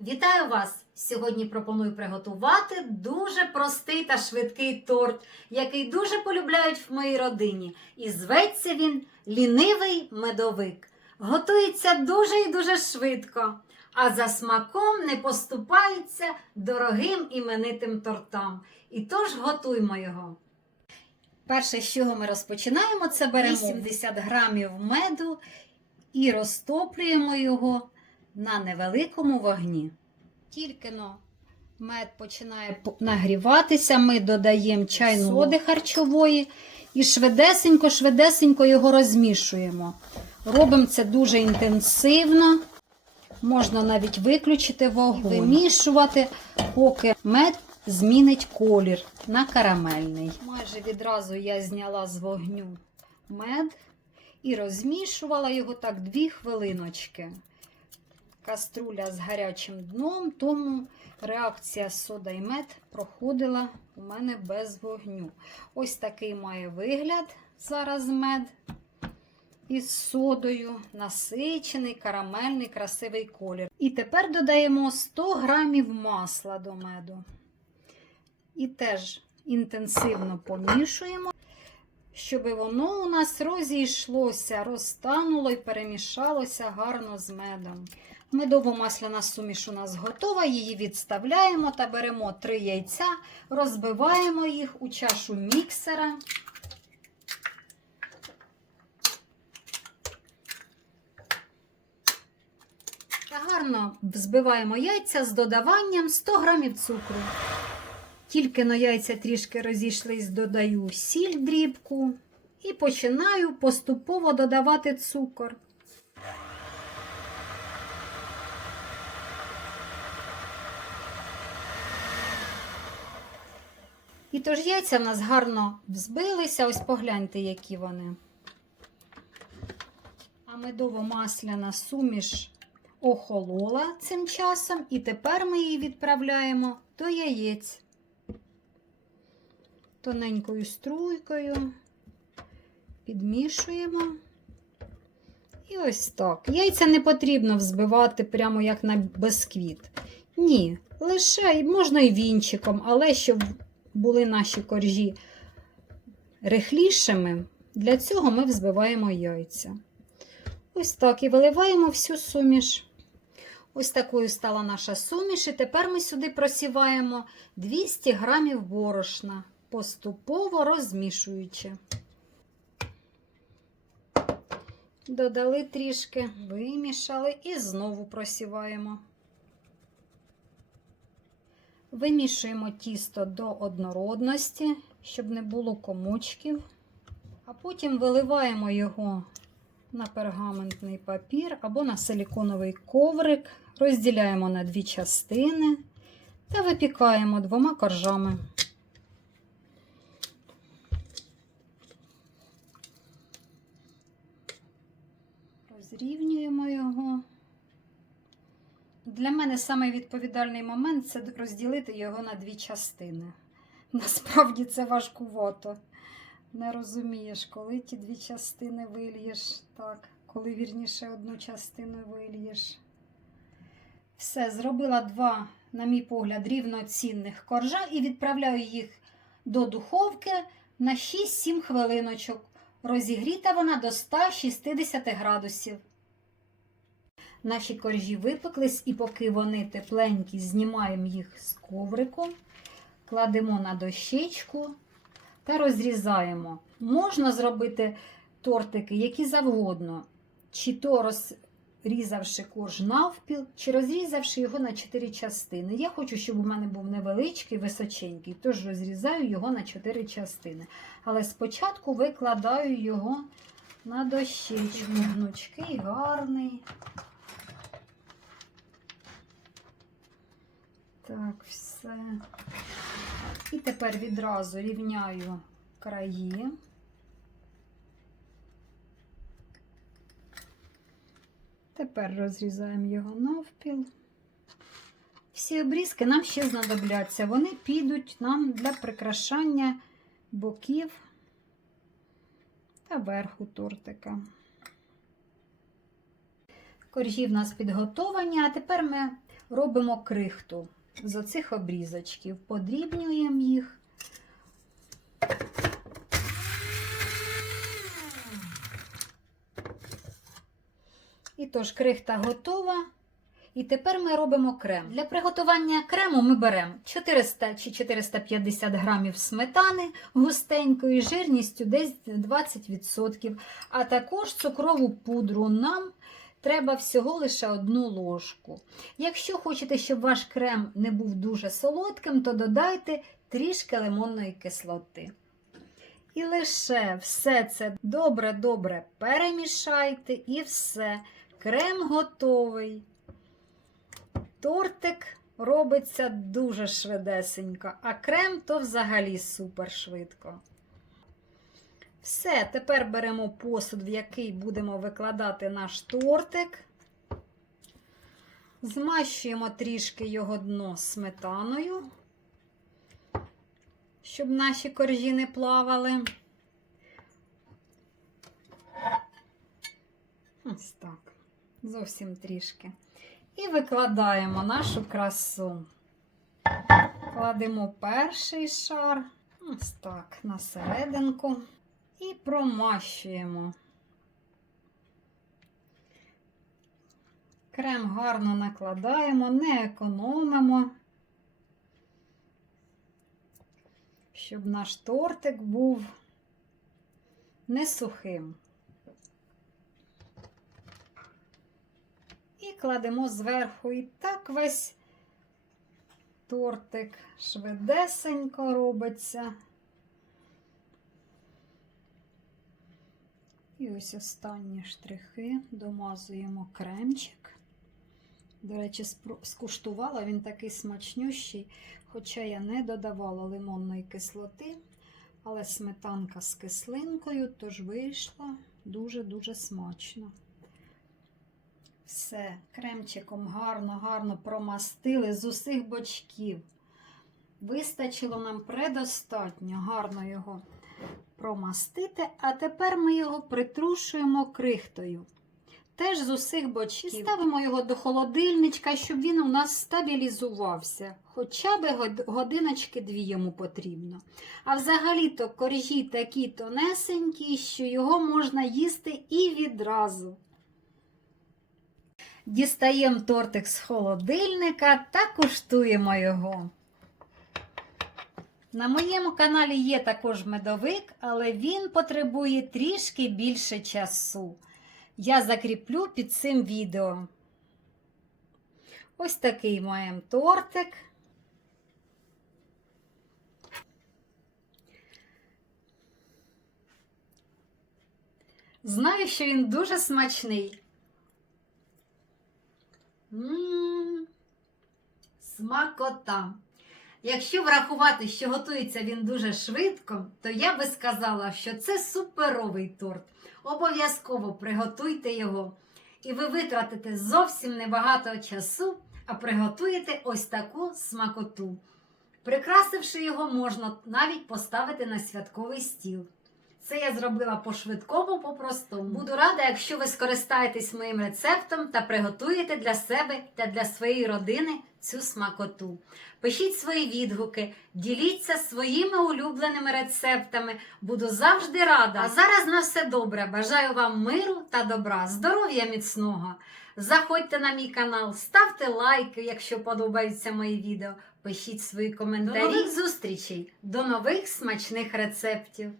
Вітаю вас! Сьогодні пропоную приготувати дуже простий та швидкий торт, який дуже полюбляють в моїй родині. І зветься він лінивий медовик. Готується дуже і дуже швидко, а за смаком не поступається дорогим іменитим тортам. І тож готуймо його. Перше, з чого ми розпочинаємо, це беремо 80 грамів меду і розтоплюємо його на невеликому вогні. Тільки но мед починає нагріватися, ми додаємо чайну соди харчової і швидесенько-швидесенько його розмішуємо. Робимо це дуже інтенсивно. Можна навіть виключити вогонь, вимішувати, поки мед змінить колір на карамельний. Майже відразу я зняла з вогню мед і розмішувала його так дві хвилиночки. Каструля з гарячим дном, тому реакція сода і мед проходила у мене без вогню. Ось такий має вигляд зараз мед із содою, насичений, карамельний, красивий колір. І тепер додаємо 100 грамів масла до меду. І теж інтенсивно помішуємо, щоб воно у нас розійшлося, розтануло і перемішалося гарно з медом. Медово-масляна суміш у нас готова, її відставляємо та беремо 3 яйця, розбиваємо їх у чашу міксера. Гарно взбиваємо яйця з додаванням 100 грамів цукру. Тільки на яйця трішки розійшлись, додаю сіль дрібку і починаю поступово додавати цукор. І тож яйця в нас гарно взбилися, ось погляньте, які вони. А медово-масляна суміш охолола цим часом, і тепер ми її відправляємо до яєць. Тоненькою струйкою підмішуємо. І ось так. Яйця не потрібно взбивати прямо як на бисквіт. Ні, лише можна і вінчиком, але щоб були наші коржі рихлішими, для цього ми взбиваємо яйця. Ось так і виливаємо всю суміш. Ось такою стала наша суміш, і тепер ми сюди просіваємо 200 грамів борошна, поступово розмішуючи. Додали трішки, вимішали і знову просіваємо. Вимішуємо тісто до однородності, щоб не було комочків, а потім виливаємо його на пергаментний папір або на силіконовий коврик, розділяємо на дві частини та випікаємо двома коржами. Розрівнюємо його. Для мене самий відповідальний момент це розділити його на дві частини. Насправді це важкувато. Не розумієш, коли ті дві частини вильєш, так, коли вірніше одну частину вильєш. Все, зробила два, на мій погляд, рівноцінних коржа і відправляю їх до духовки на 6-7 хвилиночок. Розігріта вона до 160 градусів. Наші коржі випеклись, і поки вони тепленькі, знімаємо їх з коврику, кладемо на дощечку та розрізаємо. Можна зробити тортики, які завгодно, чи то розрізавши корж навпіл, чи розрізавши його на 4 частини. Я хочу, щоб у мене був невеличкий, височенький, тож розрізаю його на 4 частини. Але спочатку викладаю його на дощечку. Гнучкий, гарний. Так, все. І тепер відразу рівняю краї. Тепер розрізаємо його навпіл. Всі обрізки нам ще знадобляться. Вони підуть нам для прикрашання боків та верху тортика. Коржі в нас підготовані, а тепер ми робимо крихту з оцих обрізочків, подрібнюємо їх. І тож крихта готова. І тепер ми робимо крем. Для приготування крему ми беремо 400 чи 450 грамів сметани густенькою жирністю десь 20%, а також цукрову пудру нам треба всього лише одну ложку. Якщо хочете, щоб ваш крем не був дуже солодким, то додайте трішки лимонної кислоти. І лише все це добре-добре перемішайте і все. Крем готовий. Тортик робиться дуже швидесенько, а крем то взагалі супер швидко. Все, тепер беремо посуд, в який будемо викладати наш тортик. Змащуємо трішки його дно сметаною, щоб наші коржі не плавали. Ось так, зовсім трішки. І викладаємо нашу красу. Кладемо перший шар, ось так, на серединку. І промащуємо. Крем гарно накладаємо, не економимо, щоб наш тортик був не сухим. Кладемо зверху і так весь тортик швидесенько робиться. І ось останні штрихи домазуємо кремчик. До речі, скуштувала, він такий смачнющий, хоча я не додавала лимонної кислоти, але сметанка з кислинкою, тож вийшла дуже-дуже смачно. Все, кремчиком гарно-гарно промастили з усіх бочків. Вистачило нам предостатньо гарно його промастити, а тепер ми його притрушуємо крихтою. Теж з усіх бочків. І ставимо його до холодильничка, щоб він у нас стабілізувався. Хоча б годиночки дві йому потрібно. А взагалі-то коржі такі тонесенькі, що його можна їсти і відразу. Дістаємо тортик з холодильника та куштуємо його. На моєму каналі є також медовик, але він потребує трішки більше часу. Я закріплю під цим відео. Ось такий маємо тортик. Знаю, що він дуже смачний. М, Смакота. Якщо врахувати, що готується він дуже швидко, то я би сказала, що це суперовий торт. Обов'язково приготуйте його, і ви витратите зовсім небагато часу, а приготуєте ось таку смакоту. Прикрасивши його, можна навіть поставити на святковий стіл. Це я зробила по-швидкому, по-простому. Буду рада, якщо ви скористаєтесь моїм рецептом та приготуєте для себе та для своєї родини цю смакоту. Пишіть свої відгуки, діліться своїми улюбленими рецептами. Буду завжди рада. А зараз на все добре. Бажаю вам миру та добра, здоров'я міцного. Заходьте на мій канал, ставте лайки, якщо подобаються мої відео. Пишіть свої коментарі. До нових зустрічей, до нових смачних рецептів.